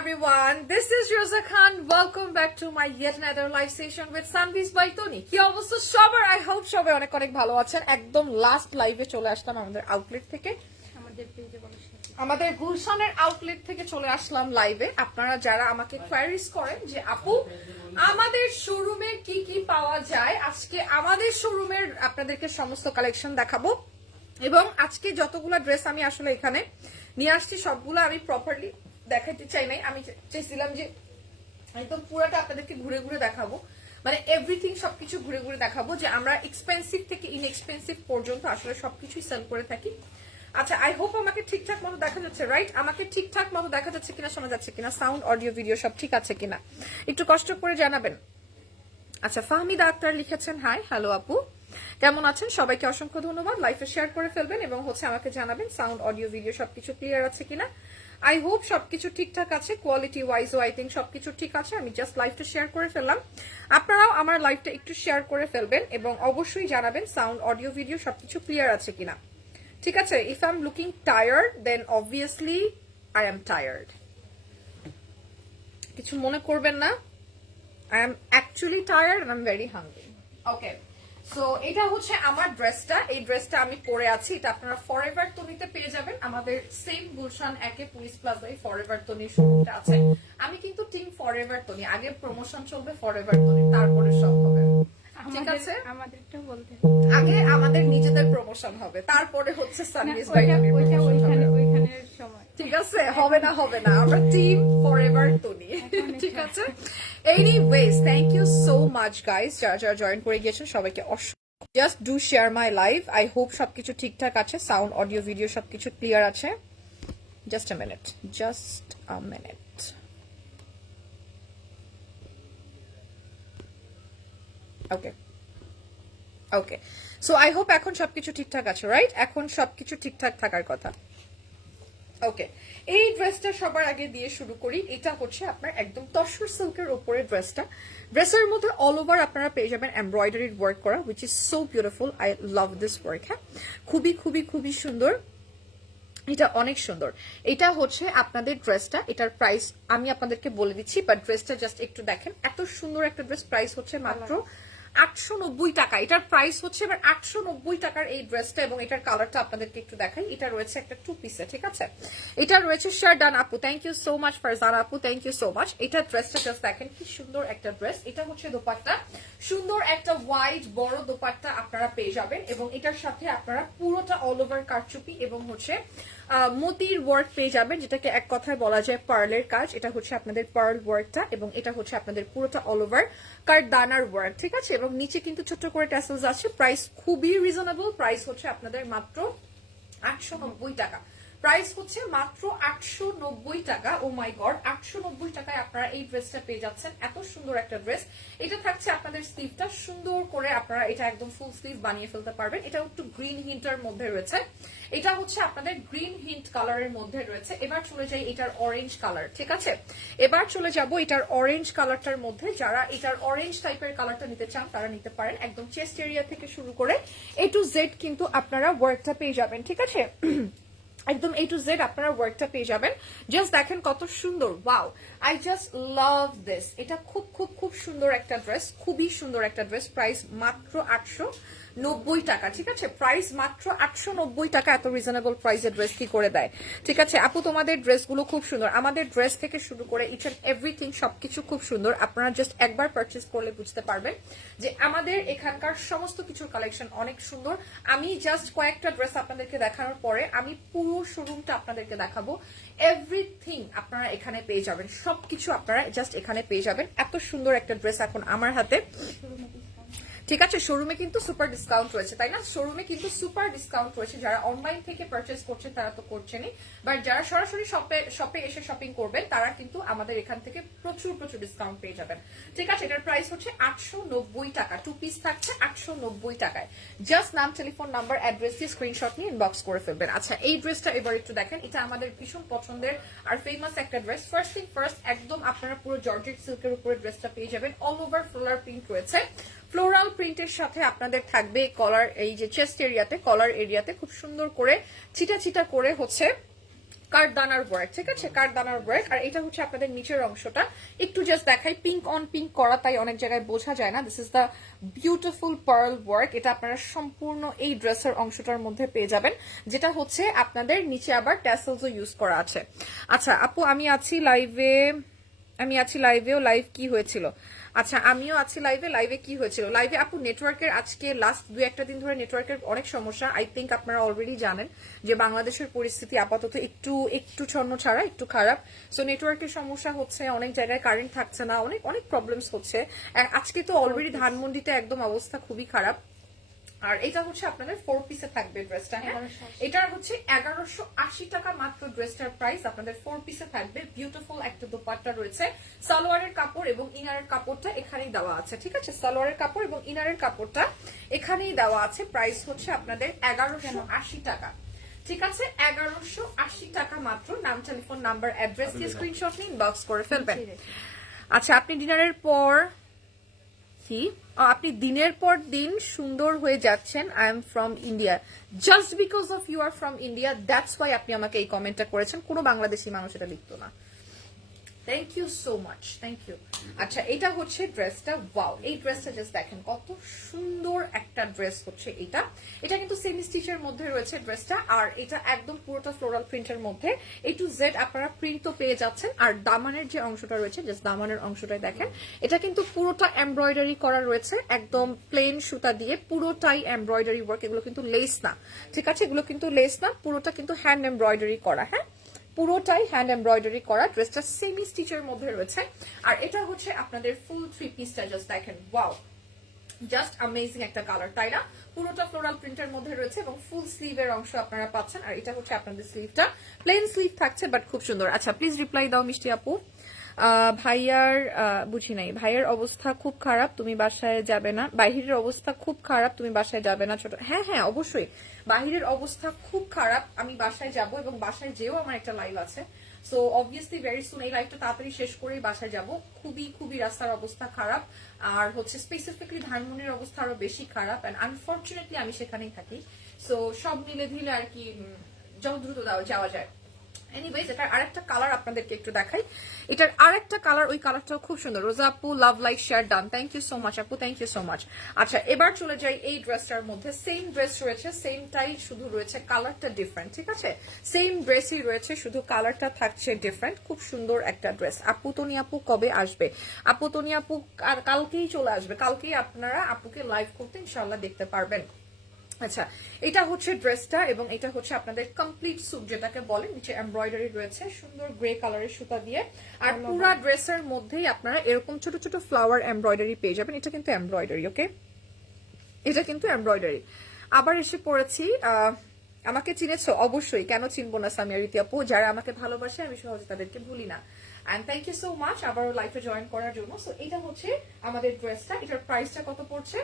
everyone. This is Rosa Khan. Welcome back to my yet another live session with Sunbees by Tony. কি অবস্থা? সবার I hope সবাই অনেক অনেক ভালো আছেন। একদম লাস্ট লাইভে চলে আসলাম আমাদের আউটলেট থেকে। আমাদের গুলশানের আউটলেট থেকে চলে আসলাম লাইভে আপনারা যারা আমাকে কোয়ারিজ করেন যে আপু আমাদের শোরুমে কি কি পাওয়া যায়? আজকে আমাদের শোরুমের আপনাদেরকে সমস্ত কালেকশন দেখাবো। এবং আজকে যতগুলো ড্রেস আমি আসলে এখানে নিয়ে আসছি সবগুলো আমি প্রপারলি দেখাতে চাই নাই। আমি চাইছিলাম যে একদম পুরোটা আপনাদেরকে ঘুরে ঘুরে দেখাবো। মানে এভরিথিং সবকিছু ঘুরে ঘুরে দেখাবো যে আমরা এক্সপেন্সিভ থেকে ইনএক্সপেন্সিভ পর্যন্ত আসলে সবকিছুই সেল করে থাকি। আচ্ছা আই হোপ আমাকে ঠিকঠাক মতো দেখা যাচ্ছে রাইট আমাকে ঠিকঠাক মতো দেখা যাচ্ছে কিনা, শোনা যাচ্ছে কিনা সাউন্ড অডিও ভিডিও সব ঠিক আছে কিনা? একটু কষ্ট করে জানাবেন। আচ্ছা ফাহমিদা আক্তার লিখেছেন হাই হ্যালো আপু। কেমন আছেন? সবাইকে অসংখ্য ধন্যবাদ। লাইফে শেয়ার করে ফেলবেন এবং হচ্ছে আমাকে জানাবেন সাউন্ড অডিও ভিডিও সবকিছু ক্লিয়ার আছে কিনা? আই হোপ সবকিছু ঠিকঠাক আছে কোয়ালিটি ওয়াইজ আই থিঙ্ক সবকিছু ঠিক আছে। আমি জাস্ট লাইভটা শেয়ার করে ফেললাম। আপনারাও আমার লাইভটা একটু শেয়ার করে ফেলবেন এবং অবশ্যই জানাবেন সাউন্ড অডিও ভিডিও সবকিছু ক্লিয়ার আছে কিনা। ঠিক আছে if I am looking tired then obviously I am tired কিছু মনে করবেন না? I am actually tired I am very hungry okay so এটা হচ্ছে আমার ড্রেসটা এই ড্রেসটা আমি পরে আছি। এটা আপনারা ফর এভার তনিতে পেয়ে যাবেন। আমাদের সেম গুলশান একে পুলিশ প্লাজায় ফর এভার তনির শোরুমটা আছে। আমি কিন্তু টিম ফর এভার তনি আগে প্রমোশন চলবে ফর এভার তনি তারপরে সব হবে। ঠিক আমাদের আছে? আমাদেরটা বলতে আগে আমাদের নিজেদের প্রমোশন হবে। তারপরে হচ্ছে না, সানভিজ ওইটা ভাইয়ের ওইটা promotion ওইখানে সময়। ঠিক আছে? হবে না হবে না। আমরা টিম ফর এভার তনি ঠিক আছে? Anyways thank you so much guys যারা যারা জয়েন করে গিয়েছেন সবাইকে just do share my live I hope সবকিছু ঠিকঠাক আছে সাউন্ড অডিও ভিডিও সবকিছু ক্লিয়ার আছে। Just a minute just a minute okay okay so I hope এখন সবকিছু ঠিকঠাক আছে রাইট এখন সবকিছু ঠিকঠাক থাকার কথা। ওকে এই ড্রেসটা সবার আগে দিয়ে শুরু করি। এটা হচ্ছে আপনার একদম তসর সিল্কের উপরে ড্রেসটা ড্রেসের মধ্যে অল ওভার আপনারা পেয়ে যাবেন এমব্রয়ডারির ওয়ার্ক করা which is so beautiful I love this work হ্যাঁ? খুবই খুবই খুবই সুন্দর। এটা অনেক সুন্দর। এটা হচ্ছে আপনাদের ড্রেসটা এটার প্রাইস আমি আপনাদেরকে বলে দিচ্ছি বাট ড্রেসটা জাস্ট একটু দেখেন। এত সুন্দর একটা ড্রেস প্রাইস হচ্ছে মাত্র আটশো নব্বই টাকা। এটার প্রাইস হচ্ছে এবার আটশো নব্বই টাকার এই ড্রেসটা এবং এটার কালারটা আপনাদেরকে একটু দেখাই। এটা রয়েছে একটা টু পিসে ঠিক আছে? এটা রয়েছে শারদান আপু। Thank you so much Farzan আপু। থ্যাংক ইউ সো মাচ এটা ড্রেসটা জাস্ট দেখেন, কি সুন্দর একটা ড্রেস এটা হচ্ছে দোপাট্টা। সুন্দর একটা হোয়াইট বড় দোপাট্টা আপনারা পেয়ে যাবেন এবং এটার সাথে আপনারা পুরোটা অল ওভার কারচুপি এবং হচ্ছে মতির ওয়ার্ক পেয়ে যাবেন, যেটাকে এক কথায় বলা যায় পার্লের কাজ। এটা হচ্ছে আপনাদের পার্ল ওয়ার্কটা এবং এটা হচ্ছে আপনাদের পুরোটা অল ওভার কার দানার ওয়ার্ক ঠিক আছে? এবং নিচে কিন্তু ছোট্ট করে ট্যাসেলস আছে। প্রাইস খুবই রিজনেবল প্রাইস হচ্ছে আপনাদের মাত্র আটশো নব্বই টাকা। প্রাইস হচ্ছে মাত্র আটশো নব্বই টাকা। ও মাই গড আটশো নব্বই টাকায় আপনারা এই ড্রেসটা পেয়ে যাচ্ছেন। এত সুন্দর একটা ড্রেস এটা থাকছে আপনাদের স্লিভটা সুন্দর করে আপনারা এটা একদম ফুল স্লিভ বানিয়ে ফেলতে পারবেন। এটা একটু গ্রিন হিন্টার মধ্যে রয়েছে। এটা হচ্ছে আপনাদের গ্রিন হিন্ট কালারের মধ্যে রয়েছে। এবার চলে যাই এটার অরেঞ্জ কালার ঠিক আছে? এবার চলে যাব এটার অরেঞ্জ কালারটার মধ্যে। যারা এটার অরেঞ্জ টাইপের কালারটা নিতে চান, তারা নিতে পারেন একদম চেস্ট এরিয়া থেকে শুরু করে। এ টু জেড কিন্তু আপনারা ওয়ার্কটা পেয়ে যাবেন, ঠিক আছে? একদম এ টু জেড আপনারা ওয়ার্কটা পেয়ে যাবেন। জাস্ট দেখেন কত সুন্দর wow I just love this এটা খুব খুব খুব সুন্দর একটা ড্রেস খুবই সুন্দর একটা ড্রেস প্রাইস মাত্র আটশো। নব্বই টাকা, ঠিক আছে? প্রাইস মাত্র আটশো নব্বই টাকা, এত রিজনেবল প্রাইসের ড্রেস কি করে দেয়? ঠিক আছে? আপু, তোমাদের ড্রেসগুলো খুব সুন্দর। আমাদের ড্রেস থেকে শুরু করে ইচ অ্যান্ড এভরিথিং সবকিছু খুব সুন্দর। আপনারা জাস্ট একবার পারচেস করলে বুঝতে পারবেন যে আমাদের এখানকার সমস্ত কিছুর কালেকশন অনেক সুন্দর। আমি জাস্ট কয়েকটা ড্রেস আপনাদেরকে দেখানোর পরে আমি পুরো শোরুমটা আপনাদেরকে দেখাবো। এভরিথিং আপনারা এখানে পেয়ে যাবেন। সবকিছু আপনারা জাস্ট এখানে পেয়ে যাবেন। এত সুন্দর একটা ড্রেস এখন আমার হাতে। ঠিক আছে শোরুমে কিন্তু সুপার ডিসকাউন্ট রয়েছে, তাই না? শোরুমে কিন্তু সুপার ডিসকাউন্ট রয়েছে, যারা অনলাইন থেকে পারচেস করছে তারা তো করছেনই। বাট যারা সরাসরি শপে শপে এসে শপিং করবেন, তারা কিন্তু আমাদের এখান থেকে প্রচুর প্রচুর ডিসকাউন্ট পেয়ে যাবেন। ঠিক আছে, এটার প্রাইস হচ্ছে আটশো নব্বই টাকা টু পিস থাকছে আটশো নব্বই টাকায়। জাস্ট নাম টেলিফোন নাম্বার অ্যাড্রেস দিয়ে স্ক্রিনশট নিয়ে ইনবক্স করে ফেলবেন। আচ্ছা এই ড্রেসটা এবার একটু দেখেন, এটা আমাদের ভীষণ পছন্দের আর ফেমাস একটা ড্রেস ফার্স্ট থিং ফার্স্ট একদম আপনারা পুরো জর্জেট সিল্কের উপরে ড্রেসটা পেয়ে যাবেন। অল ওভার ফ্লোরার প্রিন্ট রয়েছে। ফ্লোরাল প্রিন্টের সাথে আপনাদের থাকবে কলার এই যে চেস্ট এরিয়াতে কলার এরিয়াতে খুব সুন্দর করে ছিটা ছিটা করে হচ্ছে কারদানার ওয়ার্ক ঠিক আছে? কারদানার ওয়ার্ক আর এটা হচ্ছে আপনাদের নিচের অংশটা। একটু জাস্ট দেখাই পিঙ্ক অন পিঙ্ক করা, তাই অনেক জায়গায় বোঝা যায় না। This is the beautiful pearl work এটা আপনারা সম্পূর্ণ এই ড্রেসের অংশটার মধ্যে পেয়ে যাবেন, যেটা হচ্ছে আপনাদের নিচে আবার ট্যাসেলসও ইউজ করা আছে। আচ্ছা আপু, আমি আছি লাইভে আমি আছি লাইভেও লাইভ কি হয়েছিল? আচ্ছা আমিও আছি লাইভে লাইভে কি হয়েছিল? লাইভে আপু নেটওয়ার্কের আজকে লাস্ট দু একটা দিন ধরে নেটওয়ার্কের অনেক সমস্যা। আই থিঙ্ক আপনারা অলরেডি জানেন যে বাংলাদেশের পরিস্থিতি আপাতত একটু একটু ছন্ন ছাড়া একটু খারাপ। সো নেটওয়ার্কের সমস্যা হচ্ছে অনেক জায়গায় কারেন্ট থাকছে না অনেক অনেক প্রবলেমস হচ্ছে। আজকে তো অলরেডি ধানমন্ডিতে একদম অবস্থা খুবই খারাপ। আর এটা হচ্ছে আপনাদের ফোর পিসে থাকবে ড্রেসটা হ্যাঁ? 1180 এটার হচ্ছে এগারোশো আশি টাকা মাত্র ড্রেসটার প্রাইস আপনাদের ফোর পিসে থাকবে। বিউটিফুল একটা দোপাট্টা রয়েছে। সালোয়ারের কাপড় এবং ইনারের কাপড়টা এখানেই দেওয়া আছে ঠিক আছে? সালোয়ারের কাপড় এবং ইনারের কাপড়টা এখানেই দেওয়া আছে। প্রাইস হচ্ছে আপনাদের এগারোশো আশি টাকা ঠিক আছে? এগারোশো আশি টাকা মাত্র। নাম টেলিফোন নাম্বার অ্যাড্রেস দিয়ে স্ক্রিনশট নিয়ে ইনবক্স করে ফেলবেন। আচ্ছা আপনি ডিনারের পর কি? আপনি দিনের পর দিন সুন্দর হয়ে যাচ্ছেন। I am from India just because of you are from India that's why আপনি আমাকে এই কমেন্টটা করেছেন। কোনো বাংলাদেশি মানুষ এটা লিখতো না। Thank you so much thank you আচ্ছা এটা হচ্ছে ড্রেসটা। ওয়াও এই ড্রেসটা জাস্ট দেখেন কত সুন্দর একটা ড্রেস হচ্ছে এটা। এটা কিন্তু সেমি স্টিচের মধ্যে রয়েছে ড্রেসটা। আর এটা একদম পুরোটা ফ্লোরাল প্রিন্টের মধ্যে। এই টু জেড আপনারা প্রিন্ট তো পেয়ে যাচ্ছেন। আর দামানের যে অংশটা রয়েছে জাস্ট দামানের অংশটাই দেখেন। এটা কিন্তু পুরোটা এমব্রয়ডারি করা রয়েছে। একদম প্লেন সুতা দিয়ে পুরোটাই এমব্রয়ডারি ওয়ার্ক এগুলো কিন্তু লেস না। ঠিক আছে? এগুলো কিন্তু লেস না। পুরোটা কিন্তু হ্যান্ড এমব্রয়ডারি করা হ্যাঁ? পুরোটাই হ্যান্ড এমব্রয়ডারি করা ড্রেসটা সেমি স্টিচের মধ্যে রয়েছে। আর এটা হচ্ছে আপনাদের ফুল থ্রি পিসটা জাস্ট দেখেন ওয়াও জাস্ট আমেজিং একটা কালার তাই না? পুরোটা ফ্লোরাল প্রিন্টের মধ্যে রয়েছে এবং ফুল স্লিভের অংশ আপনারা পাচ্ছেন। আর এটা হচ্ছে আপনাদের স্লিভটা প্লেন স্লিভ থাকছে বাট খুব সুন্দর। আচ্ছা প্লিজ রিপ্লাই দাও মিষ্টি আপু। ভাইয়ার বুঝি নাই। ভাইয়ের অবস্থা খুব খারাপ, তুমি বাসায় যাবে না। বাহিরের অবস্থা খুব খারাপ, তুমি বাসায় যাবে না, ছোট হ্যাঁ হ্যাঁ অবশ্যই। বাহিরের অবস্থা খুব খারাপ, আমি বাসায় যাব এবং বাসায় যেও আমার একটা লাইভ আছে। সো অবভিয়াসলি ভেরি সুন এই লাইফটা তাড়াতাড়ি শেষ করেই বাসায় যাব। খুবই খুবই রাস্তার অবস্থা খারাপ। আর হচ্ছে স্পেসিফিকলি ধানমন্ডির অবস্থা আরও বেশি খারাপ অ্যান্ড আনফর্চুনেটলি আমি সেখানেই থাকি। সো সব মিলে ধিলে আর কি যত দ্রুত যাওয়া যায়। এনিওয়েজ এটার আরেকটা কালার আপনাদেরকে একটু দেখাই। এটার আরেকটা কালার ওই কালারটাও খুব সুন্দর। রোজা আপু love like share done thank you so much আপু থ্যাংক ইউ সো মাচ আচ্ছা এবার চলে যাই এই ড্রেসটার মধ্যে। সেম ড্রেস রয়েছে সেমটাই শুধু রয়েছে কালারটা ডিফারেন্ট ঠিক আছে? সেম ড্রেসই রয়েছে, শুধু কালারটা থাকছে ডিফারেন্ট খুব সুন্দর একটা ড্রেস আপু, তনি আপু, কবে আসবে? আপু, তনি আপু, আর কালকেই চলে আসবে। কালকেই আপনারা আপুকে লাইভ করতে ইনশাল্লাহ দেখতে পারবেন। আচ্ছা এটা হচ্ছে ড্রেসটা এবং এটা হচ্ছে আপনাদের কমপ্লিট স্যুট যেটাকে বলে নিচে এমব্রয়ডারি রয়েছে সুন্দর গ্রে কালারের সুতা দিয়ে। আর পুরা ড্রেসের মধ্যেই আপনারা এরকম ছোট ছোট ফ্লাওয়ার এমব্রয়ডারি পেয়ে যাবেন। এটা কিন্তু এমব্রয়ডারি ওকে এটা কিন্তু এমব্রয়ডারি আবার এসে পড়েছি আহ, আমাকে চিনেছো? অবশ্যই। কেন চিনবো না সামিয়া রীতি আপু? যারা আমাকে ভালোবাসে আমি সহজে তাদেরকে ভুলি না। And thank you so much আবারও লাইফে জয়েন করার জন্য। সো এটা হচ্ছে আমাদের ড্রেসটা এটার প্রাইসটা কত পড়ছে?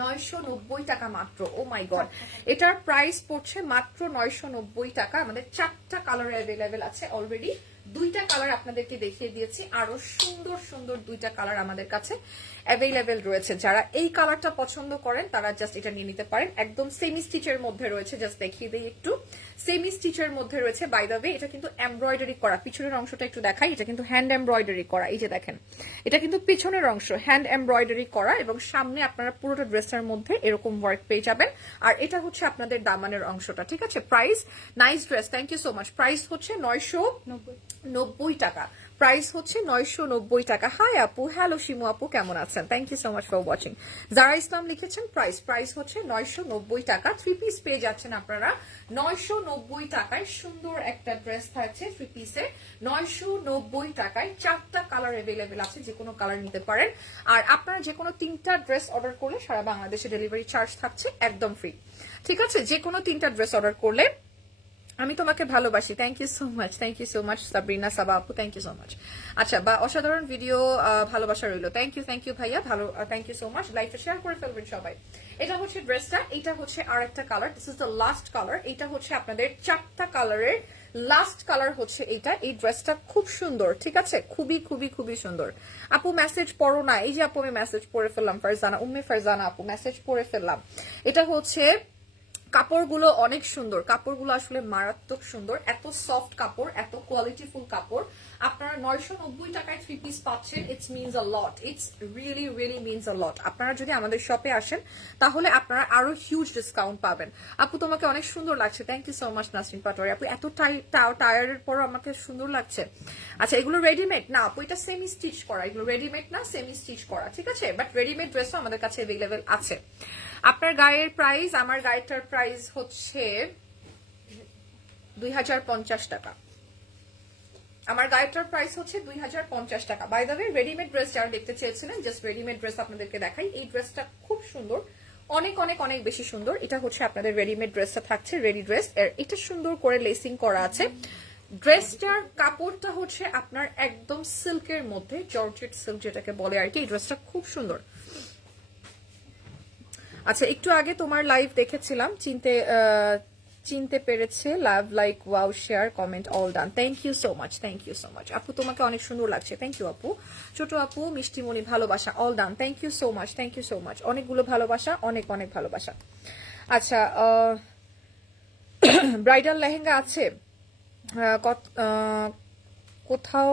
নয়শো নব্বই। টাকা মাত্র। ও মাই গড এটার প্রাইস পড়ছে মাত্র নয়শো নব্বই টাকা। আমাদের চারটা কালার অ্যাভেলেবেল আছে অলরেডি দুইটা কালার আপনাদেরকে দেখিয়ে দিয়েছি। আরও সুন্দর সুন্দর দুইটা কালার আমাদের কাছে। অ্যাভেলেবেল রয়েছে। যারা এই কালারটা পছন্দ করেন, তারা জাস্ট এটা নিয়ে নিতে পারেন। একদম সেমি স্টিচের মধ্যে রয়েছে জাস্ট দেখিয়ে দিই একটু। সেমি স্টিচের মধ্যে রয়েছে বাই দ্য ওয়ে এটা কিন্তু এমব্রয়ডারি করা। পিছনের অংশটা একটু দেখাই, এটা কিন্তু হ্যান্ড এমব্রয়ডারি করা। এই যে দেখেন, এটা কিন্তু পিছনের অংশ হ্যান্ড এমব্রয়ডারি করা এবং সামনে আপনারা পুরোটা ড্রেসটার মধ্যে এরকম ওয়ার্ক পেয়ে যাবেন। আর এটা হচ্ছে আপনাদের দামানের অংশটা, ঠিক আছে? Price nice dress thank you so much price হচ্ছে নয়শো নব্বই টাকা। প্রাইস হচ্ছে নয়শো নব্বই টাকা। হাই আপু, হ্যালো শিমু আপু, কেমন আছেন? Thank you so much for watching যারা ইসলাম লিখেছেন প্রাইস প্রাইস হচ্ছে নয়শো নব্বই টাকা। থ্রি পিস পেয়ে যাচ্ছেন আপনারা। নয়শো নব্বই টাকায় সুন্দর একটা ড্রেস থাকছে থ্রি পিসে নয়শো নব্বই টাকায় চারটা কালার অ্যাভেলেবেল আছে, যে কোনো কালার নিতে পারেন। আর আপনারা যে কোনো তিনটা ড্রেস অর্ডার করলে সারা বাংলাদেশে ডেলিভারি চার্জ থাকছে একদম ফ্রি ঠিক আছে? যে কোনো তিনটা ড্রেস অর্ডার করলে আমি তোমাকে ভালোবাসি। Thank you so much thank you so much Sabrina Saba আপু থ্যাংক ইউ সো মাচ আচ্ছা বা অসাধারণ ভিডিও ভালোবাসা রইল। থ্যাংক ইউ থ্যাংক ইউ ভাইয়া, ভালো থ্যাংক ইউ সো মাচ লাইফে শেয়ার করে ফেলবেন সবাই। এটা হচ্ছে ড্রেসটা এটা হচ্ছে আর একটা colour this is the last colour এটা হচ্ছে আপনাদের চারটা কালারের লাস্ট কালার হচ্ছে এটা। এই ড্রেসটা খুব সুন্দর, ঠিক আছে? খুবই খুবই খুবই সুন্দর। আপু মেসেজ পড়ো না। এই যে আপু, আমি মেসেজ পড়ে ফেললাম, ফারজানা, উম্মে ফারজানা আপু মেসেজ পড়ে ফেললাম। এটা হচ্ছে কাপড়গুলো অনেক সুন্দর। কাপড়গুলো আসলে মারাত্মক সুন্দর। এত সফট কাপড়, এত কোয়ালিটিফুল কাপড়। আপনারা নয়শো নব্বই টাকায় থ্রি পিস পাচ্ছেন। It's means a lot it's really really means a lot আপনারা যদি আমাদের শপে আসেন, তাহলে আপনারা আরও হিউজ ডিসকাউন্ট পাবেন। আপু, তোমাকে অনেক সুন্দর লাগছে। Thank you so much Nasrin Patwari আপু, এত টায়ারের পর আমাকে সুন্দর লাগছে। আচ্ছা এগুলো রেডিমেড না, আপু, এটা সেমি স্টিচ করা। এগুলো রেডিমেড না সেমি স্টিচ করা। ঠিক আছে? বাট রেডিমেড ড্রেসও আমাদের কাছে অ্যাভেলেবেল আছে। আপনার গায়ের প্রাইস আমার গায়েরটার প্রাইস হচ্ছে দুই হাজার পঞ্চাশ টাকা। আমার গায়েটার প্রাইস হচ্ছে দুই হাজার পঞ্চাশ টাকা। By the way readymade dress যারা দেখতে চেয়েছিলেন জাস্ট রেডিমেড ড্রেস আপনাদেরকে দেখাই। এই ড্রেসটা খুব সুন্দর। অনেক অনেক অনেক বেশি সুন্দর। এটা হচ্ছে আপনাদের রেডিমেড ড্রেসটা থাকছে রেডি ড্রেস এটা সুন্দর করে লেসিং করা আছে। ড্রেসটার কাপড়টা হচ্ছে আপনার একদম সিল্কের মধ্যে জর্জেট সিল্ক যেটাকে বলে আর কি, এই ড্রেসটা খুব সুন্দর। আচ্ছা একটু আগে তোমার লাইভ দেখেছিলাম। চিনতে চিনতে পেরেছে love like wow share comment all done thank you so much thank you so much আপু, তোমাকে অনেক সুন্দর লাগছে। থ্যাংক ইউ আপু। ছোট আপু মিষ্টিমণি ভালোবাসা all done thank you so much thank you so much অনেকগুলো ভালোবাসা, অনেক অনেক ভালোবাসা। আচ্ছা ব্রাইডাল লেহেঙ্গা আছে। কোথাও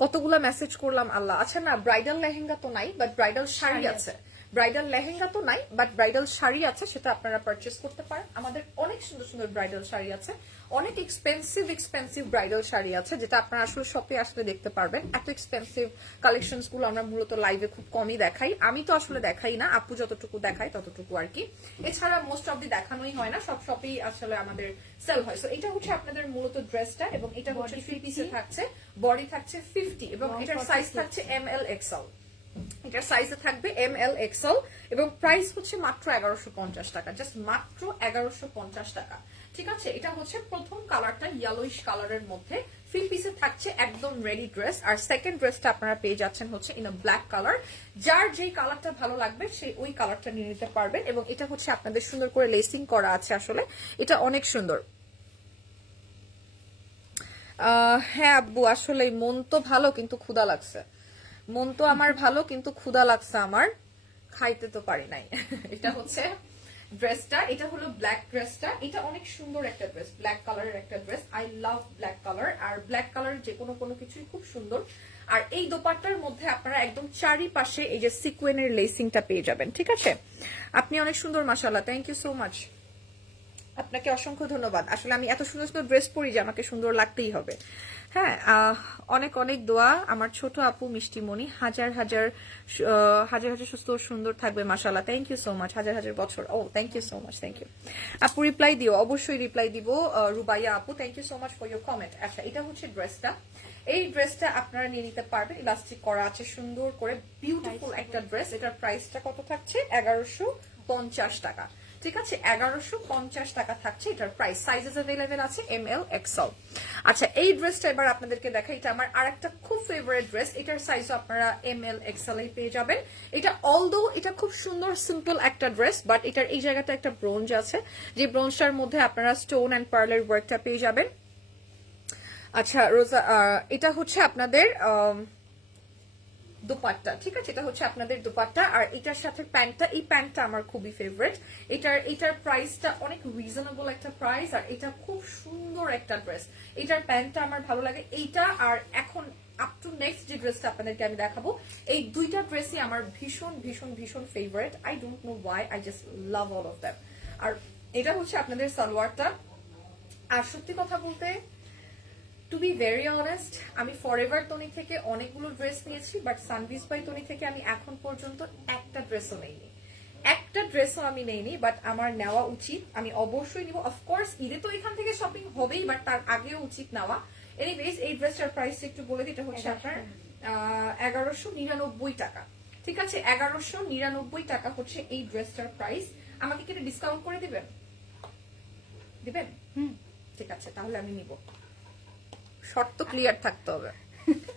কতগুলো মেসেজ করলাম আল্লাহ। আচ্ছা না ব্রাইডাল লেহেঙ্গা তো নাই বাট ব্রাইডাল শাড়ি আছে। ব্রাইডাল লেহেঙ্গা তো নাই বাট ব্রাইডাল শাড়ি আছে সেটা আপনারা পারচেস করতে পারেন। আমাদের অনেক সুন্দর সুন্দর ব্রাইডাল শাড়ি আছে অনেক এক্সপেন্সিভ এক্সপেন্সিভ ব্রাইডাল শাড়ি আছে যেটা আপনারা আসলে শপে আসলে দেখতে পারবেন। এত এক্সপেন্সিভ কালেকশনসগুলো আমরা মূলত লাইভে খুব কমই দেখাই। আমি তো আসলে দেখাই না আপু যতটুকু দেখাই ততটুকু আর কি। এছাড়া মোস্ট অফ দি দেখানোই হয় না সব শপেই আসলে আমাদের সেল হয়। সো এটা হচ্ছে আপনাদের মূলত ড্রেসটা এবং এটা হচ্ছে Body থ্রি পিসে 50 থাকছে বডি থাকছে ফিফটি এবং এটার সাইজ থাকছে এম এল এক্সেল এটার সাইজে থাকবে এম এল এবং প্রাইস হচ্ছে মাত্র এগারোশো পঞ্চাশ টাকা। জাস্ট মাত্র এগারোশো পঞ্চাশ টাকা। ঠিক আছে? এটা হচ্ছে প্রথম কালারটা কালারের মধ্যে। থ্রি পিসে থাকছে একদম রেডি ড্রেস আর সেকেন্ড ড্রেসটা আপনারা পেয়ে যাচ্ছেন হচ্ছে ইন ব্ল্যাক কালার যার যেই কালারটা ভালো লাগবে সেই ওই কালারটা নিয়ে নিতে পারবেন এবং এটা হচ্ছে আপনাদের সুন্দর করে লেসিং করা আছে আসলে। এটা অনেক সুন্দর। হ্যাঁ আব্বু, আসলে মন তো ভালো, কিন্তু ক্ষুধা লাগছে। মন তো আমার ভালো, কিন্তু ক্ষুধা লাগছে আমার। খাইতে তো পারি নাই। এটা হচ্ছে ড্রেসটা এটা হলো ব্ল্যাক ড্রেসটা এটা অনেক সুন্দর একটা ড্রেস ব্ল্যাক কালারের একটা dress I love black colour R black colour যে কোনো কোনো কিছুই খুব সুন্দর। আর এই দোপাট্টার মধ্যে আপনারা একদম চারিপাশে এই যে সিকুয়েনের লেসিংটা পেয়ে যাবেন, ঠিক আছে? আপনি অনেক সুন্দর মাসাল্লাহ থ্যাংক ইউ সো মাচ আপনাকে অসংখ্য ধন্যবাদ। আসলে আমি এত সুন্দর সুন্দর ড্রেস পরি যে আমাকে সুন্দর লাগতেই হবে। হ্যাঁ অনেক অনেক দোয়া। আমার ছোট আপু মিষ্টিমণি হাজার হাজার হাজার হাজার সুস্থ সুন্দর থাকবে মাসাল্লাহ থ্যাংক ইউ সো মাচ হাজার হাজার বছর। ও thank you so much thank you আপু রিপ্লাই দিও। অবশ্যই রিপ্লাই দিব রুবাইয়া আপু। Thank you so much for your comment আচ্ছা এটা হচ্ছে ড্রেসটা এই ড্রেসটা আপনারা নিয়ে নিতে পারবেন। ইলাস্টিক করা আছে সুন্দর করে বিউটিফুল একটা ড্রেস এটার প্রাইসটা কত থাকছে? এগারোশো পঞ্চাশ টাকা। ঠিক আছে, এগারোশো পঞ্চাশ টাকা থাকছে এটার প্রাইস সাইজেস অ্যাভেলেবেল আছে এম এল এক্সেল আচ্ছা এই ড্রেসটা এবার আপনাদেরকে দেখা এটা আমার আর একটা খুব ফেভারিট ড্রেস এটার সাইজও আপনারা এম এল এক্সেল পেয়ে যাবেন। এটা অলদো এটা খুব সুন্দর সিম্পল একটা ড্রেস বাট এটার এই জায়গাটা একটা ব্রোঞ্জ আছে। যে ব্রোঞ্জটার মধ্যে আপনারা স্টোন অ্যান্ড পার্লের ওয়ার্কটা পেয়ে যাবেন। আচ্ছা রোজা এটা হচ্ছে আপনাদের দোপাট্টা, ঠিক আছে? এটা হচ্ছে আপনাদের দোপাট্টা, আর এটার সাথে প্যান্টটা, এই প্যান্টটা আমার খুবই ফেভারিট এটার এটার প্রাইসটা অনেক রিজনেবল একটা প্রাইস আর এটা খুব সুন্দর একটা ড্রেস এটার প্যান্টটা আমার ভালো লাগে। এইটা আর এখন আপ টু নেক্সট যে ড্রেসটা আপনাদেরকে আমি দেখাবো, এই দুইটা ড্রেসই আমার ভীষণ ভীষণ ভীষণ favourite I don't know why I just love all of them আর এটা হচ্ছে আপনাদের সালোয়ারটা। আর সত্যি কথা বলতে টু বি ভেরি অনেস্ট আমি ফরএভার তনি থেকে অনেকগুলো ড্রেস নিয়েছি বাট সানভিস বাই তনি থেকে আমি এখন পর্যন্ত একটা ড্রেসও নেইনি। একটা ড্রেসও আমি নেইনি বাট আমার নেওয়া উচিত আমি অবশ্যই নিব। অফকোর্স ঈদে তো এখান থেকে শপিং হবেই বাট তার আগেও উচিত নেওয়া। এনিওয়েজ এই ড্রেসটার প্রাইস একটু বলে দিতে হচ্ছে আপনার এগারোশো নিরানব্বই টাকা। ঠিক আছে? এগারোশো নিরানব্বই টাকা হচ্ছে এই ড্রেসটার প্রাইস আমাকে কি ডিসকাউন্ট করে দিবেন? দিবেন? হুম। ঠিক আছে তাহলে আমি নিব। শর্ত ক্লিয়ার থাকতে হবে।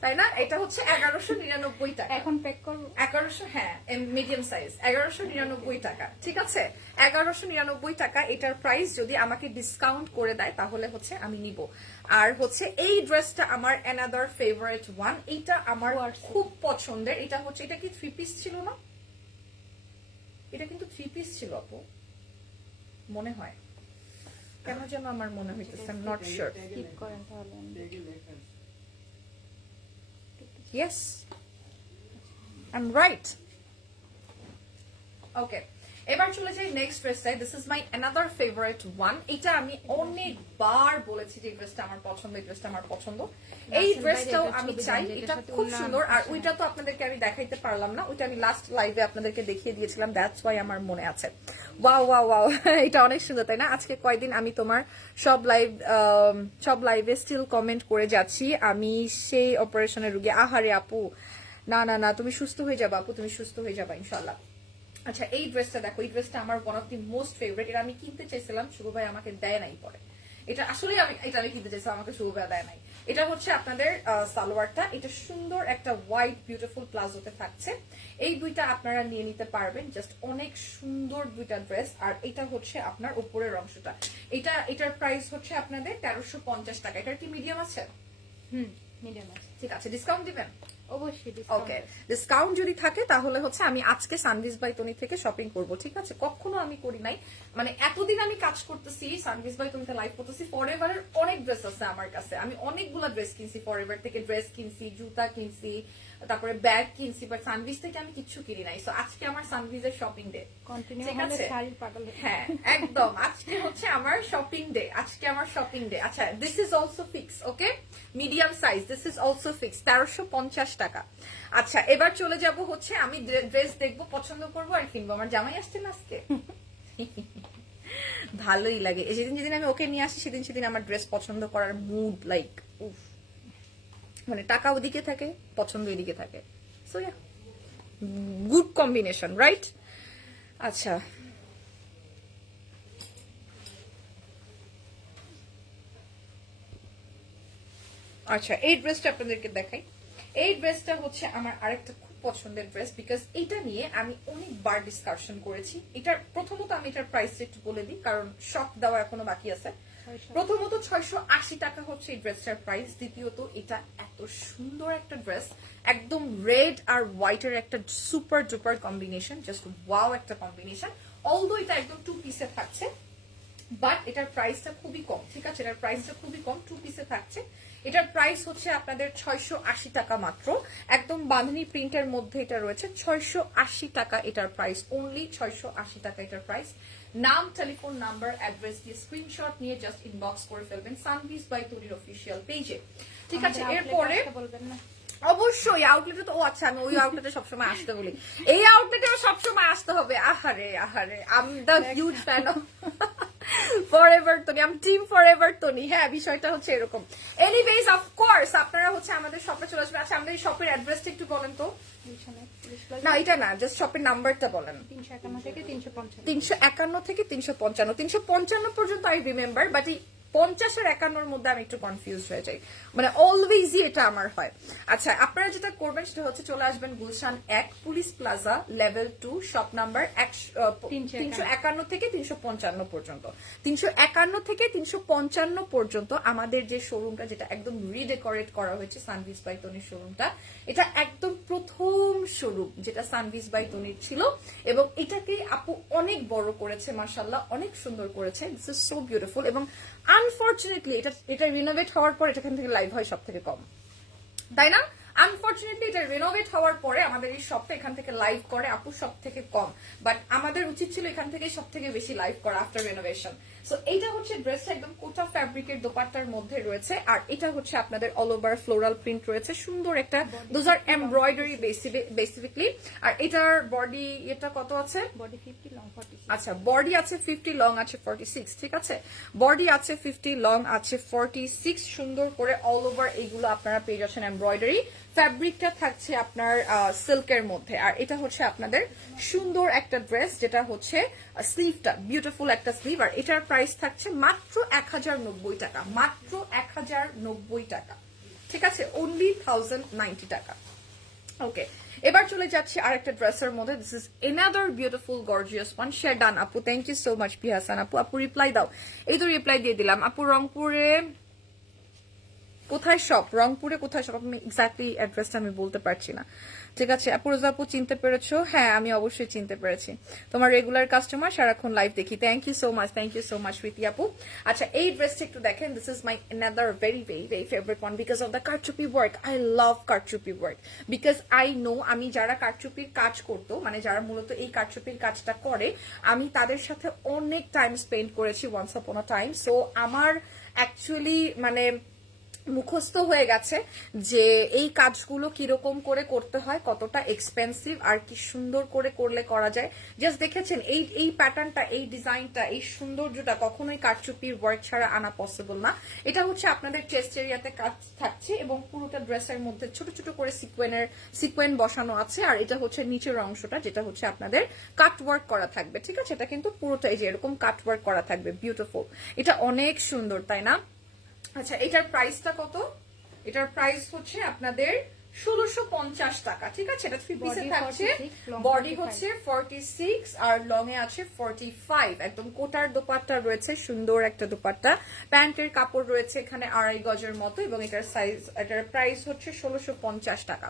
তাই না? এটা হচ্ছে এগারোশো নিরানব্বই টাকা। এখন প্যাক করব? এগারোশো হ্যাঁ মিডিয়াম সাইজ এগারোশো নিরানব্বই টাকা ঠিক আছে? এগারোশো নিরানব্বই টাকা এটার প্রাইস যদি আমাকে ডিসকাউন্ট করে দেয় তাহলে হচ্ছে আমি নিব। আর হচ্ছে এই ড্রেসটা আমার অ্যানাদার ফেভারিট ওয়ান এইটা আমার. খুব পছন্দের। এটা হচ্ছে এটা কি থ্রি পিস ছিল না? এটা কিন্তু থ্রি পিস ছিল আপু। মনে হয়। কেন যেন আমার মনে হইতেছে I am not sure skip করেন তাহলে আমি Yes. I'm right. Okay. এবার চলে যাই next ড্রেসটাই this is my another favourite one এটা আমি অনেকবার বলেছি যে এই ড্রেসটা আমার পছন্দ এই ড্রেসটা আমার পছন্দ। এই ড্রেসটাও আমি চাই। এটা খুব সুন্দর। আর ওইটা তো আপনাদেরকে আমি দেখাইতে পারলাম না। ওইটা আমি লাস্ট লাইভে আপনাদেরকে দেখিয়ে দিয়েছিলাম। দ্যাটস ওয়াই আমার মনে আছে। ওয়াও ওয়াও ওয়াও এটা অনেক সুন্দর তাই না? আজকে কয়দিন আমি তোমার সব লাইভ সব লাইভে স্টিল কমেন্ট করে যাচ্ছি। আমি সেই অপারেশনের রুগী। আহারে আপু। না না না তুমি সুস্থ হয়ে যাবা আপু তুমি সুস্থ হয়ে যাবা ইনশাল্লাহ আচ্ছা এই ড্রেসটা দেখো এই ড্রেসটা আমার one of the most favourite এটা আমি কিনতে চাইছিলাম শুভ ভাই আমাকে দেয় নাই পরে। এটা আসলে আমি এটা আমি কিনতে চাইছিলাম আমাকে শুভ ভাই দেয় নাই। এটা হচ্ছে আপনাদের সালোয়ারটা। এটা সুন্দর একটা হোয়াইট বিউটিফুল প্লাজোতে থাকছে। এই দুইটা আপনারা নিয়ে নিতে পারবেন জাস্ট অনেক সুন্দর দুইটা ড্রেস আর এটা হচ্ছে আপনার উপরের অংশটা। এটা এটার প্রাইস হচ্ছে আপনাদের তেরোশো পঞ্চাশ টাকা। এটার কি মিডিয়াম আছে? হুম মিডিয়াম আছে। ঠিক আছে ডিসকাউন্ট দিবেন? ওকে ডিসকাউন্ট যদি থাকে, তাহলে হচ্ছে আমি আজকে সানভিস বাই তনি থেকে শপিং করব, ঠিক আছে? কখনো আমি করি নাই। মানে এতদিন আমি কাজ করতেছি সানভিস বাই লাইভ করতেছি ফরএভারের অনেক ড্রেস আছে আমার কাছে। আমি অনেকগুলা ড্রেস কিনছি ফরএভার থেকে ড্রেস কিনছি, জুতা কিনছি তারপরে ব্যাগ কিনছি বাট সানভিস থেকে আমি কিচ্ছু কিনি নাই। সো আজকে আমার সানভিসের শপিং ডে ঠিক আছে। হয়ে- একদম। আজকে হচ্ছে আমার শপিং ডে আজকে আমার শপিং ডে আচ্ছা this is also fix okay medium size this is also fix তেরোশো পঞ্চাশ টাকা। আচ্ছা এবার চলে যাব হচ্ছে আমি ড্রেস দেখব পছন্দ করব আর কিনবো। আমার জামাই আসছে না আজকে। ভালোই লাগে। যেদিন যেদিন আমি ওকে নিয়ে আসি সেদিন সেদিন আমার ড্রেস পছন্দ করার মুড লাইক উফ। মানে টাকা ওদিকে থাকে, পছন্দ এদিকে থাকে। So yeah good combination right আচ্ছা। আচ্ছা এই ড্রেসটা আপনাদেরকে দেখাই। এই ড্রেসটা হচ্ছে আমার আরেকটা খুব পছন্দের ড্রেস বিকজ এটা নিয়ে আমি অনেকবার ডিসকাশন করেছি। এটার প্রথমত আমি এটার প্রাইস একটু বলে দিই, কারণ শখ দেওয়া এখনও বাকি আছে। প্রথমত ছয়শো আশি টাকা হচ্ছে এই ড্রেসটার প্রাইস দ্বিতীয়ত এটা এত সুন্দর একটা ড্রেস একদম রেড আর হোয়াইটের একটা super duper combination just wow একটা কম্বিনেশন অলদো এটা একদম টু পিসে থাকছে বাট এটার প্রাইসটা খুবই কম, ঠিক আছে? এটার প্রাইসটা খুবই কম টু পিসে থাকছে। এটার প্রাইস হচ্ছে আপনাদের ছয়শো আশি টাকা মাত্র। একদম বাঁধনি প্রিন্টের মধ্যে এটা রয়েছে ছয়শো আশি টাকা এটার প্রাইস অনলি ছয়শো আশি টাকা এটার প্রাইস নাম টেলিফোন নাম্বার অ্যাড্রেস দিয়ে স্ক্রিনশট নিয়ে জাস্ট ইনবক্স করে ফেলবেন সানভিস বাই তুরির অফিসিয়াল পেজে ঠিক আছে এরপরে অবশ্যই আউটলেটে তো ও আচ্ছা আমি ওই আউটলেটে সবসময় আসতে বলি। এই আউটলেটে সবসময় আসতে হবে। আহারে আহারে I'm the huge fan of for Toni I'm team forever Toni হ্যাঁ বিষয়টা হচ্ছে এরকম। এনিওয়েজ অফ কোর্স আপনারা হচ্ছে আমাদের শপে চলে আসবেন। আচ্ছা আমাদের শপের অ্যাড্রেসটা একটু বলেন তো। না এটা না জাস্ট শপের নাম্বারটা বলেন। তিনশো একান্ন থেকে তিনশো পঞ্চান্ন। তিনশো একান্ন থেকে তিনশো পঞ্চান্ন। তিনশো পঞ্চান্ন পর্যন্ত আই রিমেম্বার বাট পঞ্চাশ আর একান্নর মধ্যে আমি একটু কনফিউজ হয়ে যাই। মানে অলওয়েজই এটা আমার হয়। আচ্ছা আপনারা যেটা করবেন সেটা হচ্ছে চলে আসবেন গুলশান এক police plaza level two shop number তিনশো একান্ন। থেকে তিনশো পঞ্চান্ন পর্যন্ত। তিনশো একান্ন থেকে তিনশো পঞ্চান্ন পর্যন্ত আমাদের যে শোরুমটা যেটা একদম রিডেকোরেট করা হয়েছে সানভিস বাই তনির শোরুমটা এটা একদম প্রথম শোরুম যেটা সানভিস বাই তনির ছিল। এবং এটাকে আপু অনেক বড় করেছে মার্শাল্লাহ অনেক সুন্দর করেছে। দিস ইজ সো বিউটিফুল এবং আনফর্চুনেটলি এটা এটা রিনোভেট হওয়ার পর এটাখান থেকে লাইভ হয় সব থেকে কম। তাই না? আনফর্চুনেটলি এটা রেনোভেট হওয়ার পরে আমাদের এই শপে এখান থেকে লাইভ করে আপু সব থেকে কম। বাট আমাদের উচিত ছিল এখান থেকে সব থেকে বেশি লাইভ করা আফটার রেনোভেশন সো এইটা হচ্ছে ড্রেসটা একদম কোটা ফ্যাব্রিকের দোপাট্টার মধ্যে রয়েছে। আর এটা হচ্ছে আপনাদের অল ওভার ফ্লোরাল প্রিন্ট রয়েছে। সুন্দর একটা দোজ আর এমব্রয়ডারি বেসিফিকলি আর এটার বডি এটা কত আছে? বডি ফিফটি লং ফর্টি আচ্ছা বডি আছে ফিফটি লং আছে ফর্টি সিক্স ঠিক আছে? বডি আছে ফিফটি লং আছে ফর্টি সিক্স সুন্দর করে অল ওভার এইগুলো আপনারা পেয়ে যাচ্ছেন এমব্রয়ডারি ফ্যাব্রিকটা থাকছে আপনার সিল্কের মধ্যে। আর এটা হচ্ছে আপনাদের সুন্দর একটা ড্রেস, যেটা হচ্ছে স্লিভটা বিউটিফুল একটা স্লিভ। আর এটার প্রাইস থাকছে মাত্র এক হাজার নব্বই টাকা, মাত্র এক হাজার নব্বই টাকা। ঠিক আছে? অনলি থাউজেন্ড টাকা। ওকে এবার চলে যাচ্ছি আর আরেকটা ড্রেসের মধ্যে। This is another beautiful gorgeous one share done আপু thank you so much Pihasan আপু। আপু রিপ্লাই দাও। এই তো রিপ্লাই দিয়ে দিলাম। আপু, রংপুরে কোথায় শপ রংপুরে কোথায় শপ আমি এক্স্যাক্টলি অ্যাড্রেসটা আমি বলতে পারছি না। ঠিক আছে, আপুরোজা আপু, চিনতে পেরেছ? হ্যাঁ আমি অবশ্যই চিনতে পেরেছি। তোমার রেগুলার কাস্টমার সারাক্ষণ লাইভ দেখি। Thank you so much thank you so much Preeti আপু। আচ্ছা এই ড্রেসটা একটু দেখেন। This is my another very very very favorite one because of the কারচুপি ওয়ার্ক আই লাভ কারচুপি ওয়ার্ক বিকজ আই নো আমি যারা কারচুপির কাজ করতো মানে যারা মূলত এই কারচুপির কাজটা করে, আমি তাদের সাথে অনেক টাইম স্পেন্ড করেছি once upon a time so আমার অ্যাকচুয়ালি মানে মুখস্থ হয়ে গেছে যে এই কাজগুলো কীরকম করে করতে হয়, কতটা এক্সপেন্সিভ আর কি সুন্দর করে করলে করা যায়। জাস্ট দেখেছেন, এই এই প্যাটার্নটা এই ডিজাইনটা এই সৌন্দর্যটা কখনোই কারচুপির ওয়ার্ক ছাড়া আনা পসিবল না। এটা হচ্ছে আপনাদের চেস্ট এরিয়াতে কাজ থাকছে এবং পুরোটা ড্রেসের মধ্যে ছোট ছোট করে সিকোয়েনের সিকোয়েন বসানো আছে। আর এটা হচ্ছে নিচের অংশটা, যেটা হচ্ছে আপনাদের কাট ওয়ার্ক করা থাকবে, ঠিক আছে? এটা কিন্তু পুরোটাই যে এরকম কাট ওয়ার্ক করা থাকবে বিউটিফুল এটা অনেক সুন্দর, তাই না? আচ্ছা এটার প্রাইসটা কত? এটার প্রাইস হচ্ছে আপনাদের ষোলোশো পঞ্চাশ টাকা ঠিক আছে? এটা থ্রি পিসে থাকছে। 46, long বডি হচ্ছে ফর্টি সিক্স আর লং এ আছে ফর্টি ফাইভ একদম কোটার দোপাট্টা রয়েছে সুন্দর একটা দোপাট্টা। প্যান্টের কাপড় রয়েছে এখানে আড়াই গজের মতো এবং এটার সাইজ এটার প্রাইস হচ্ছে ষোলোশো পঞ্চাশ টাকা।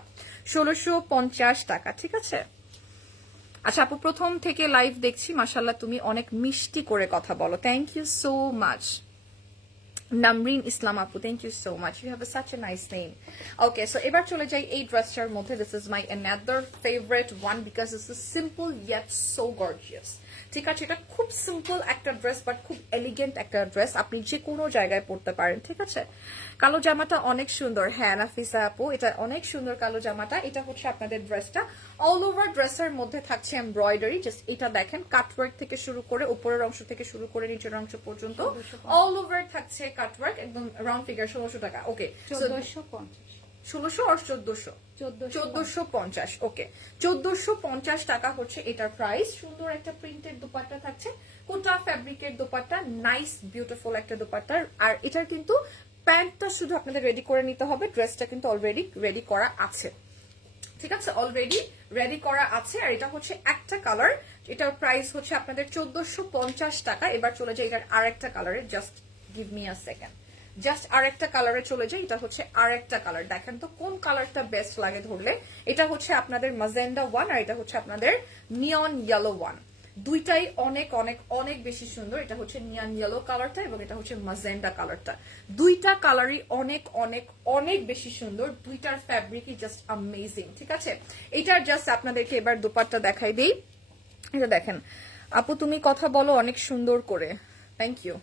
ষোলোশো পঞ্চাশ টাকা ঠিক আছে? আচ্ছা আপু প্রথম থেকে লাইভ দেখছি। মাসাল্লাহ তুমি অনেক মিষ্টি করে কথা বলো। Thank you so much Namrin Islam আপু thank you so much you have such a nice name okay so এবার চলে যাই এই ড্রেসটার মধ্যে this is my another favourite one because this is simple yet so gorgeous ঠিক আছে এটা খুব সিম্পল একটা ড্রেস বাট খুব এলিগেন্ট একটা ড্রেস আপনি যে কোনো জায়গায় পরতে পারেন ঠিক আছে? কালো জামাটা অনেক সুন্দর। হ্যাঁ নাফিসা আপু এটা অনেক সুন্দর কালো জামাটা। এটা হচ্ছে আপনাদের ড্রেসটা অল ওভার ড্রেসের মধ্যে থাকছে এমব্রয়ডারি জাস্ট এটা দেখেন কাটওয়ার্ক থেকে শুরু করে উপরের অংশ থেকে শুরু করে নিচের অংশ পর্যন্ত। অল ওভার থাকছে কাটওয়ার্ক একদম রাউন্ড ফিগার ষোলোশো টাকা। ওকে চোদ্দশো পঞ্চাশ। ষোলোশো আর চোদ্দশো? চোদ্দশো। পঞ্চাশ ওকে চোদ্দশো পঞ্চাশ টাকা হচ্ছে এটার প্রাইস সুন্দর একটা প্রিন্টেড দোপাট্টা থাকছে। কোটা ফ্যাব্রিকের দোপাট্টা নাইস বিউটিফুল একটা দোপাট্টা। আর এটার কিন্তু প্যান্টটা শুধু আপনাদের রেডি করে নিতে হবে। ড্রেসটা কিন্তু অলরেডি রেডি করা আছে। ঠিক আছে? অলরেডি রেডি করা আছে। আর এটা হচ্ছে একটা কালার এটার প্রাইস হচ্ছে আপনাদের চোদ্দশো পঞ্চাশ টাকা। এবার চলে যায় এটার আর একটা কালারে just give me a second just আর একটা কালারে চলে যায় এটা হচ্ছে আর একটা কালার দেখেন তো কোন কালারটা বেস্ট লাগে ধরলে? এটা হচ্ছে আপনাদের মাজেন্ডা ওয়ান আর এটা হচ্ছে আপনাদের নিয়ন ইয়েলো ওয়ান দুইটাই অনেক অনেক অনেক বেশি সুন্দর। এটা হচ্ছে নিয়ান ইয়েলো কালারটা এবং এটা হচ্ছে মাজেন্ডা কালারটা দুইটা কালারই অনেক অনেক অনেক বেশি সুন্দর। দুইটার ফ্যাব্রিকই জাস্ট আমেজিং ঠিক আছে? এটার জাস্ট আপনাদেরকে এবার দোপাট্টা দেখাই দিই। এটা দেখেন, আপু তুমি কথা বলো অনেক সুন্দর করে। থ্যাংক ইউ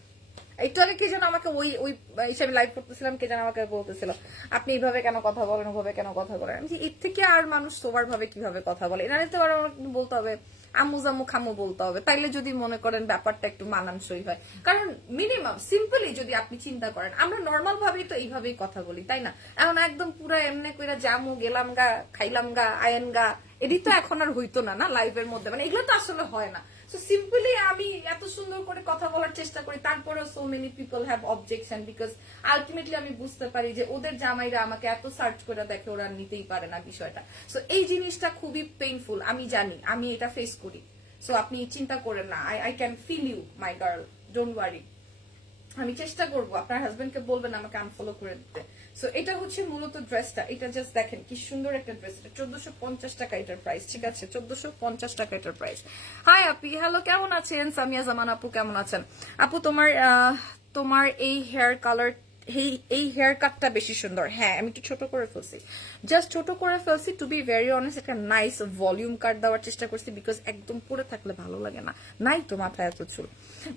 কে যেন আমাকে ওই ওই হিসাবে লাইভ করতেছিলাম, কে যেন আমাকে বলতেছিল, আপনি এইভাবে কেন কথা বলেন, ওভাবে কেন কথা বলেন? আমি এর থেকে আর মানুষ ভাবে কীভাবে কথা বলে? এনারে তো আমাকে বলতে হবে খামু বলতে হবে। তাইলে যদি মনে করেন ব্যাপারটা একটু মানানসই হয়। কারণ মিনিমাম সিম্পলি যদি আপনি চিন্তা করেন, আমরা নর্মাল ভাবেই তো এইভাবেই কথা বলি, তাই না? এখন একদম পুরো এমনি কইরা জামু গেলাম গা, খাইলাম গা, আয়েন গা এটি তো এখন আর হইতো না না? লাইভের মধ্যে। মানে এগুলো তো আসলে হয় না। সো সিম্পলি আমি এত সুন্দর করে কথা বলার চেষ্টা করি, তারপরেও so many people have objection because ultimately আমি বুঝতে পারি যে ওদের জামাইরা আমাকে এত সার্চ করে দেখে, ওরা নিতেই পারে না বিষয়টা। সো এই জিনিসটা খুবই পেইনফুল আমি জানি, আমি এটা ফেস করি। সো আপনি চিন্তা করেন না I I can feel you my girl don't worry আমি চেষ্টা করব, আপনার হাজবেন্ডকে বলবেন আমাকে আনফলো করে দিতে। সো এটা হচ্ছে মূলত ড্রেসটা এটা জাস্ট দেখেন কি সুন্দর একটা ড্রেস এটা চোদ্দশো পঞ্চাশ টাকা এটার প্রাইস ঠিক আছে? চোদ্দশো পঞ্চাশ টাকা এটার প্রাইস হাই আপি। হ্যালো কেমন আছেন? সামিয়া জামান আপু, কেমন আছেন? আপু, তোমার তোমার এই হেয়ার কালার এই এই হেয়ার কাটটা বেশি সুন্দর। হ্যাঁ আমি একটু ছোট করে ফেলছি। জাস্ট ছোট করে ফেলছি টু বি ভেরি অনেস্ট একটা নাইস ভলিউম কাট দেওয়ার চেষ্টা করছি বিকজ একদম পরে থাকলে ভালো লাগে না। নাই তো মাথায় এত চুল।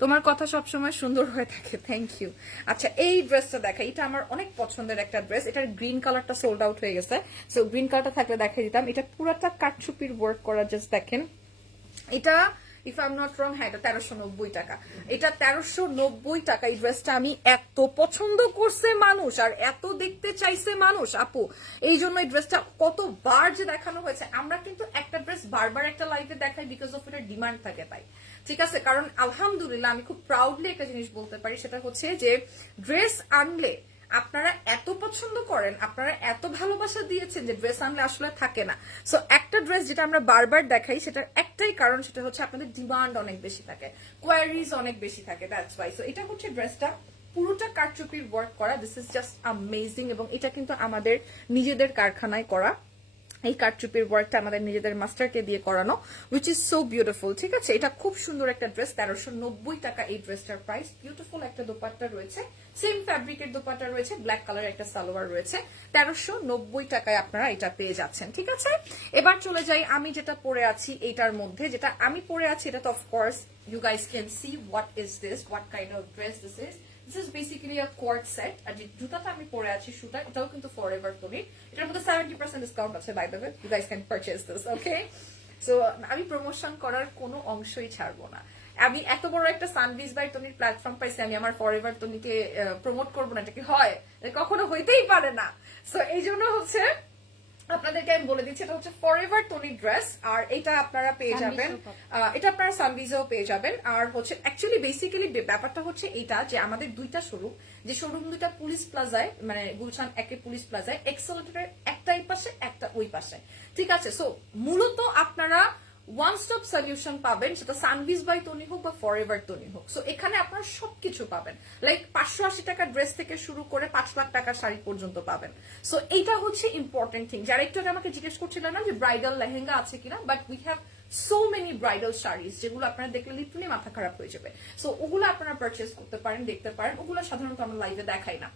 তোমার কথা সবসময় সুন্দর হয়ে থাকে। থ্যাংক ইউ আচ্ছা এই ড্রেসটা দেখা। এটা আমার অনেক পছন্দের একটা ড্রেস এটার গ্রিন কালারটা সোল্ড আউট হয়ে গেছে। সো গ্রিন কালারটা থাকলে দেখাই দিতাম। এটা পুরাটা কাঠছুপির ওয়ার্ক করা জাস্ট দেখেন। এটা if I am not wrong হ্যাঁ এটা তেরোশো নব্বই টাকা। এটা তেরোশো নব্বই টাকা এই ড্রেসটা আমি এত পছন্দ করছে মানুষ, আর এত দেখতে চাইছে মানুষ, আপু। এই জন্য এই ড্রেসটা কতবার যে দেখানো হয়েছে, আমরা কিন্তু একটা ড্রেস বারবার একটা লাইভে দেখাই বিকজ অফ এটার ডিমান্ড থাকে তাই। ঠিক আছে? কারণ আলহামদুলিল্লাহ, আমি খুব প্রাউডলি একটা জিনিস বলতে পারি, সেটা হচ্ছে যে ড্রেস আনলে আপনারা এত পছন্দ করেন, আপনারা এত ভালোবাসা দিয়েছেন যে ড্রেস আনলে আসলে থাকে না। সো একটা ড্রেস যেটা আমরা বারবার দেখাই, সেটার একটাই কারণ সেটা হচ্ছে আপনাদের ডিমান্ড অনেক বেশি থাকে। কোয়ারিজ অনেক বেশি থাকে দ্যাটস ওয়াই সো এটা হচ্ছে ড্রেসটা পুরোটা কারচুপির ওয়ার্ক করা। দিস ইজ জাস্ট আমেজিং এবং এটা কিন্তু আমাদের নিজেদের কারখানায় করা। এই কারচুপির ওয়ার্কটা আমাদের নিজেদের মাস্টারকে দিয়ে করানো উইচ ইজ সো বিউটিফুল ঠিক আছে? এটা খুব সুন্দর একটা ড্রেস তেরোশো নব্বই টাকা এই ড্রেসটার প্রাইস বিউটিফুল একটা দোপাট্টা রয়েছে সেম ফ্যাব্রিকের দোপাট্টা রয়েছে ব্ল্যাক কালার একটা সালোয়ার রয়েছে, তেরোশো নব্বই টাকায় আপনারা এটা পেয়ে যাচ্ছেন, ঠিক আছে? এবার চলে যাই, আমি যেটা পরে আছি এইটার মধ্যে, যেটা আমি পরে আছি, এটা তো of course you guys can see what is this what kind of dress this is this is basically a coord set আর যে জুতাটা আমি পরে আছি শুটা এটাও কিন্তু ফর এভার তুমি। এটার মধ্যে সেভেন্টি পার্সেন্ট ডিসকাউন্ট আছে by the way you guys can purchase this okay so আমি প্রমোশন করার কোনো অংশই ছাড়বো না। আমি এত বড় একটা সানবিজ বাই টনির প্ল্যাটফর্ম পাইছি, আমি আমার ফর এভার টনিকে প্রমোট করব না, এটা কি হয়? কখনো হইতেই পারে না। সো এই জন্য হচ্ছে আপনাদেরকে আমি বলে দিচ্ছি এটা হচ্ছে ফর এভার টনি ড্রেস আর এটা আপনারা পেয়ে যাবেন এটা আপনারা সানবিজেও পেয়ে যাবেন আর হচ্ছে অ্যাকচুয়ালি বেসিক্যালি ব্যাপারটা হচ্ছে এটা যে আমাদের দুইটা শোরুম যে শোরুম দুইটা পুলিশ প্লাজায় মানে গুলশান একে পুলিশ প্লাজায় এক্সেলেটারের একটা এই পাশে একটা ওই পাশে। ঠিক আছে সো মূলত আপনারা ওয়ান স্টপ সলিউশন পাবেন সেটা সানভিজ বাই টনি হোক বা ফর এভার টনি হোক। সো এখানে আপনারা সবকিছু পাবেন। লাইক পাঁচশো আশি টাকার ড্রেস থেকে শুরু করে পাঁচ লাখ টাকার শাড়ি পর্যন্ত পাবেন। সো এইটা হচ্ছে ইম্পর্টেন্ট থিং যারা একটু আমাকে জিজ্ঞেস করছিলেন না যে ব্রাইডাল লেহেঙ্গা আছে কিনা but we have so many bridal saris যেগুলো আপনারা দেখলে লিটারলি মাথা খারাপ হয়ে যাবে। সো ওগুলো আপনারা পারচেস করতে পারেন দেখতে পারেন। ওগুলো সাধারণত আমরা লাইভে দেখাই না।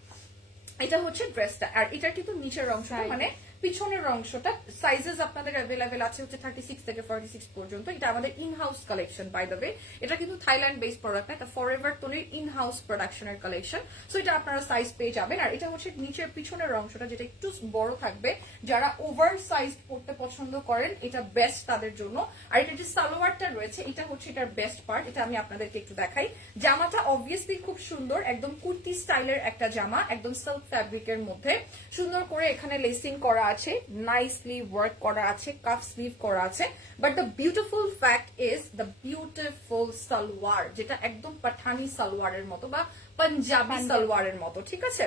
এটা হচ্ছে ড্রেসটা আর এটা কিন্তু নিচের অংশ মানে পিছনের অংশটা সাইজেস আপনাদের অ্যাভেলেবেল আছে হচ্ছে থার্টি সিক্স থেকে ফর্টি সিক্স পর্যন্ত। এটা আমাদের in house collection by the way এটা কিন্তু থাইল্যান্ড বেস প্রোডাক্ট এটা ফর এভার টোনের ইন হাউস প্রোডাকশনের কালেকশন সো এটা আপনারা সাইজ পেয়ে যাবেন। আর এটা হচ্ছে নিচের পিছনের অংশটা, যেটা একটু বড় থাকবে। যারা ওভার সাইজ পড়তে পছন্দ করেন, এটা বেস্ট তাদের জন্য। আর এটা যে সালোয়ারটা রয়েছে, এটা হচ্ছে এটার বেস্ট পার্ট এটা আমি আপনাদেরকে একটু দেখাই। জামাটা অবভিয়াসলি খুব সুন্দর, একদম কুর্তি স্টাইলের একটা জামা, একদম সিল্ক ফ্যাব্রিকের মধ্যে। সুন্দর করে এখানে লেসিং করা আছে নাইসলি ওয়ার্ক করা আছে কাফ স্লিভ করা আছে but the beautiful fact is the beautiful salwar যেটা একদম পাঠানি সালোয়ারের মতো বা পাঞ্জাবি। সালোয়ারের মতো ঠিক আছে?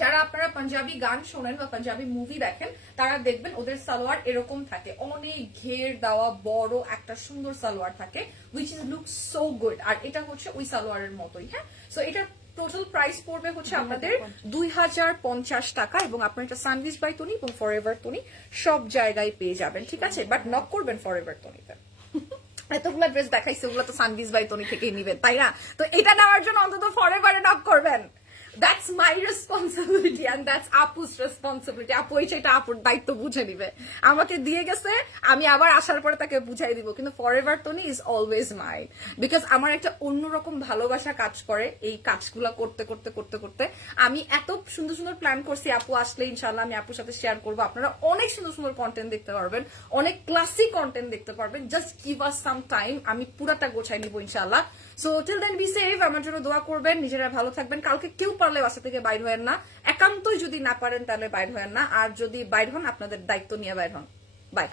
যারা আপনারা পাঞ্জাবি গান শোনেন বা পাঞ্জাবি মুভি দেখেন তারা দেখবেন ওদের সালোয়ার এরকম থাকে। অনেক ঘের দেওয়া বড় একটা সুন্দর সালোয়ার থাকে which is look so good আর এটা হচ্ছে ওই সালোয়ারের মতোই হ্যাঁ? সো এটার টোটাল প্রাইস পড়বে হচ্ছে আপনাদের দুই হাজার পঞ্চাশ টাকা এবং আপনার এটা স্যান্ডউইচ বাই তনি এবং ফর এভার তনি সব জায়গায় পেয়ে যাবেন ঠিক আছে? বাট নক করবেন ফর এভার টনিতে এতগুলো ড্রেস দেখাইছে ওগুলো তো সানভিস বাই তনি থেকেই নিবেন তাই না? তো এটা নেওয়ার জন্য অন্তত ফর এভারে নক করবেন। That's my responsibility and that's আপুস responsibility আপু এই এটা আপুর দায়িত্ব বুঝে নিবে। আমাকে দিয়ে গেছে, আমি আবার আসার পরে তাকে বুঝাই দিব। কিন্তু forever Tony is always mine because আমার একটা অন্যরকম ভালোবাসা কাজ করে এই কাজগুলো করতে করতে করতে করতে। আমি এত সুন্দর সুন্দর প্ল্যান করছি, আপু আসলে ইনশাল্লাহ আমি আপুর সাথে শেয়ার করব। আপনারা অনেক সুন্দর সুন্দর কন্টেন্ট দেখতে পারবেন, অনেক ক্লাসিক কন্টেন্ট দেখতে পারবেন। Just give us some time আমি পুরাটা গোছাই নিব ইনশাল্লাহ so till then be safe আমার জন্য দোয়া করবেন, নিজেরা ভালো থাকবেন। কালকে কেউ পারলে বাসা থেকে বাইর হয়েন না। একান্তই যদি না পারেন, তাহলে বাইর হয়েন না। আর যদি বাইর হন, আপনাদের দায়িত্ব নিয়ে বাইর হন। বাই